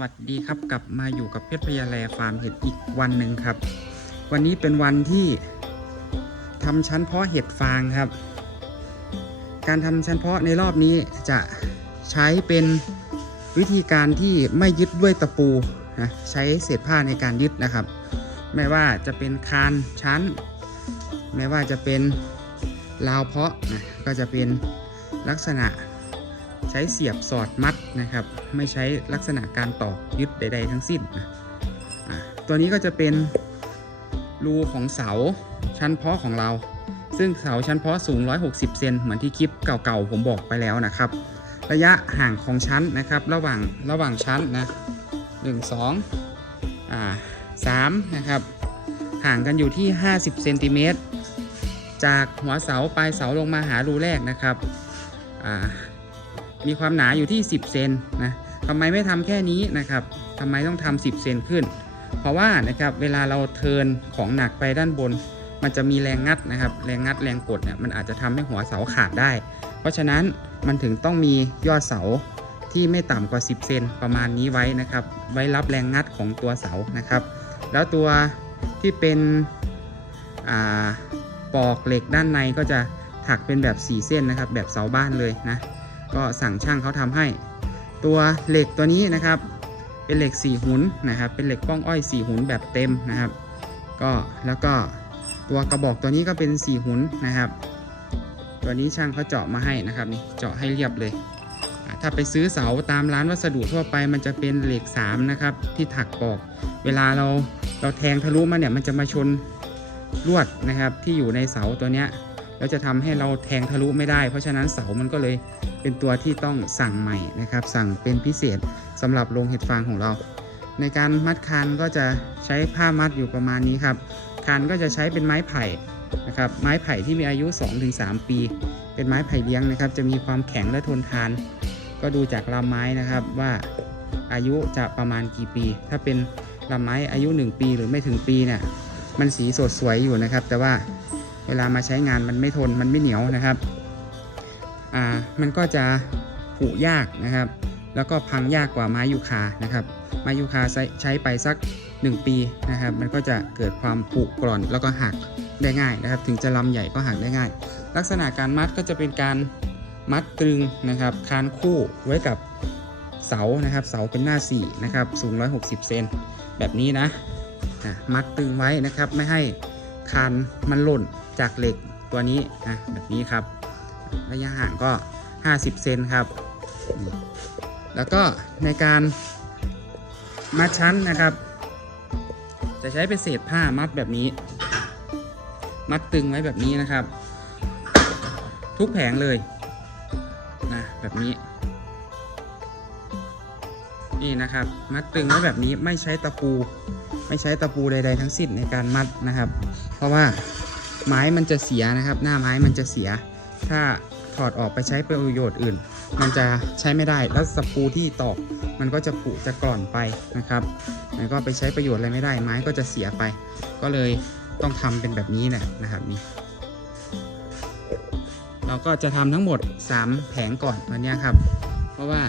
วัสดีครับกลับมาอยู่กับเพชรพยาแลฟาร์มเห็ดอีกวันหนึ่งครับ วันนี้เป็นวันที่ทำชั้นเพาะเห็ดฟางครับ การทำชั้นเพาะในรอบนี้จะใช้เป็นวิธีการที่ไม่ยึดด้วยตะปูนะใช้เศษผ้าในการยึดนะครับ ไม่ว่าจะเป็นคานชั้น ไม่ว่าจะเป็นราวเพาะนะก็จะเป็นลักษณะ ใช้เสียบสอดมัดนะครับ ไม่ใช้ลักษณะการตอกยึดใด ๆ ทั้งสิ้นนะตัวนี้ก็จะเป็นรูของเสาชั้นเพาะของเรา ซึ่งเสาชั้นเพาะสูง 160 เซนเหมือนที่คลิปเก่าๆ ผมบอกไปแล้วนะครับ ระยะห่างของชั้นนะครับ ระหว่างระหว่างชั้นนะ1 2อ่า3นะครับ ห่างกันอยู่ที่ 50 เซนติเมตรจากหัวเสาปลายเสาลงมาหารูแรกนะครับอ่า มีความหนาอยู่ที่ 10 เซนนะทำไมไม่ทำแค่นี้นะครับทำไมต้องทำ10 เซนขึ้น เพราะว่านะครับเวลาเราเทินของหนักไปด้านบน มันจะมีแรงงัดนะครับแรงงัดแรงกดเนี่ยมันอาจจะทำให้หัวเสาขาดได้ เพราะฉะนั้นมันถึงต้องมียอดเสาที่ไม่ต่ำกว่า 10 เซนประมาณนี้ไว้นะครับ ไว้รับแรงงัดของตัวเสานะครับ แล้วตัวที่เป็นปอกเหล็กด้านในก็จะถักเป็นแบบ 4 เส้นนะครับ แบบเสาบ้านเลยนะ ก็สั่งช่างเขาทำให้ ตัวเหล็กตัวนี้นะครับ เป็นเหล็ก 4 หุนนะครับ เป็นเหล็กป้องอ้อย 4 หุนแบบเต็มนะครับ ก็แล้วก็ตัวกระบอกตัวนี้ก็เป็น 4 หุนนะครับ ตัวนี้ช่างเขาเจาะมาให้นะครับนี่เจาะให้เรียบเลยถ้าไปซื้อเสาตามร้านวัสดุทั่วไปมันจะเป็นเหล็ก3นะครับที่ถักปอก เวลาเราเราแทงทะลุมาเนี่ยมันจะมาชนลวดนะครับที่อยู่ในเสาตัวเนี้ย แล้วจะทำให้เราแทงทะลุไม่ได้ เพราะฉะนั้นเสามันก็เลยเป็นตัวที่ต้องสั่งใหม่นะครับ สั่งเป็นพิเศษสำหรับโรงเห็ดฟางของเรา ในการมัดคานก็จะใช้ผ้ามัดอยู่ประมาณนี้ครับคานก็จะใช้เป็นไม้ไผ่นะครับ ไม้ไผ่ที่มีอายุ 2-3 ปี เป็นไม้ไผ่เลี้ยงนะครับ จะมีความแข็งและทนทาน ก็ดูจากลำไม้นะครับว่าอายุจะประมาณกี่ปี ถ้าเป็นลำไม้อายุ 1 ปีหรือไม่ถึงปีเนี่ย มันสีสดสวยอยู่นะครับ แต่ว่า เวลามาใช้งานมันไม่ทนมันไม่เหนียวนะครับอ่ามันก็จะผุยากนะครับ แล้วก็พังยากกว่าไม้ยูคานะครับไม้ยูคาใช้ใช้ไปสัก 1 ปีนะครับ มันก็จะเกิดความผุกร่อนแล้วก็หักได้ง่ายนะครับ ถึงจะลำใหญ่ก็หักได้ง่าย ลักษณะการมัดก็จะเป็นการมัดตรึงนะครับคานคู่ไว้กับเสานะครับ เสาเป็นหน้า4นะครับสูง 160 เซนแบบนี้นะอะมัดตึงไว้นะครับไม่ให้ คานมันหล่นจากเหล็กตัวนี้นะแบบนี้ครับ ระยะห่างก็ 50 เซนครับ แล้วก็ในการมัดชั้นนะครับ จะใช้เป็นเศษผ้ามัดแบบนี้ มัดตึงไว้แบบนี้นะครับ ทุกแผงเลยนะแบบนี้นี่นะครับ มัดตึงไว้แบบนี้ไม่ใช้ตะปู ไม่ใช้ตะปูใด ๆ ทั้งสิ้นในการมัดนะครับ เพราะว่าไม้มันจะเสียนะครับ หน้าไม้มันจะเสีย ถ้าถอดออกไปใช้ประโยชน์อื่น มันจะใช้ไม่ได้แล้วสปูที่ตอกมันก็จะผุจะกร่อนไปนะครับมันก็ไปใช้ประโยชน์อะไรไม่ได้ไม้ก็จะเสียไป ก็เลยต้องทำเป็นแบบนี้แหละนะครับนี่เราก็จะทำทั้งหมด 3 แผงก่อนวันนี้ครับ เพราะว่า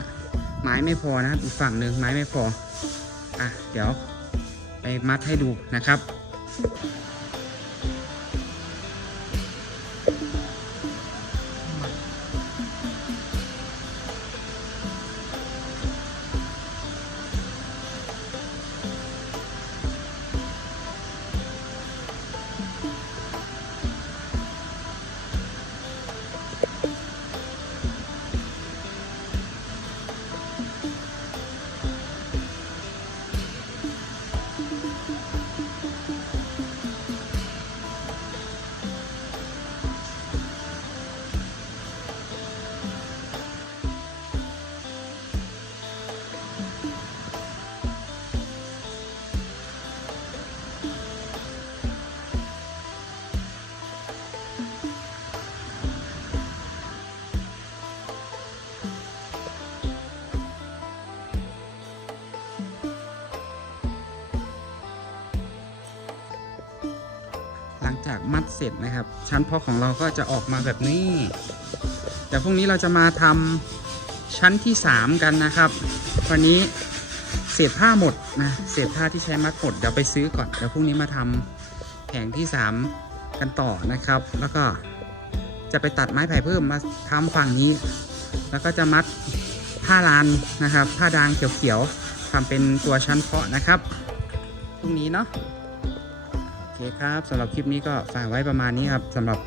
ไม้ไม่พอนะครับอีกฝั่งหนึ่งไม้ไม่พออะเดี๋ยว ไปมัดให้ดูนะครับ หลังจากมัดเสร็จนะครับ ชั้นเพาะของเราก็จะออกมาแบบนี้ แต่พรุ่งนี้เราจะมาทำชั้นที่ 3 กันนะครับ วันนี้เศษผ้าหมดนะเศษผ้าที่ใช้มัดหมดเดี๋ยวไปซื้อก่อนเดี๋ยวพรุ่งนี้มาทำแผงที่ 3 กันต่อนะครับ แล้วก็จะไปตัดไม้ไผ่เพิ่มมาทำฝั่งนี้ แล้วก็จะมัดผ้าลานนะครับ ผ้าดางเขียวๆทำเป็นตัวชั้นเพาะนะครับพรุ่งนี้เนาะ คครับสำหรับคลิปนี้ก็ฝากไว้ประมาณนี้ครับสำหรับ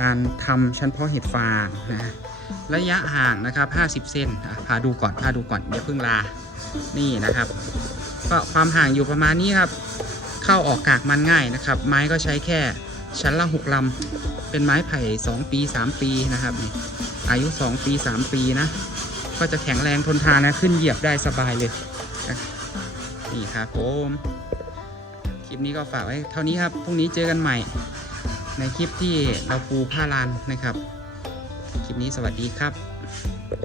การทำชั้นเพาะเห็ดฟางนะระยะห่างนะครับ 50 เซนพาดูก่อนพาดูก่อนอย่าเพิ่งลา นี่นะครับ ก็ความห่างอยู่ประมาณนี้ครับ เข้าออกกากมันง่ายนะครับ ไม้ก็ใช้แค่ชั้นละหกลำ เป็นไม้ไผ่ 2 ปี 3 ปีนะครับนี่อายุ 2 ปี 3 ปีนะ ก็จะแข็งแรงทนทานนะ ขึ้นเหยียบได้สบายเลย นี่ครับผม ลิปนี้ก็ฝากไว้เท่านี้ครับ พรุ่งนี้เจอกันใหม่ ในคลิปที่เราปูผ้าลานนะครับ คลิปนี้สวัสดีครับ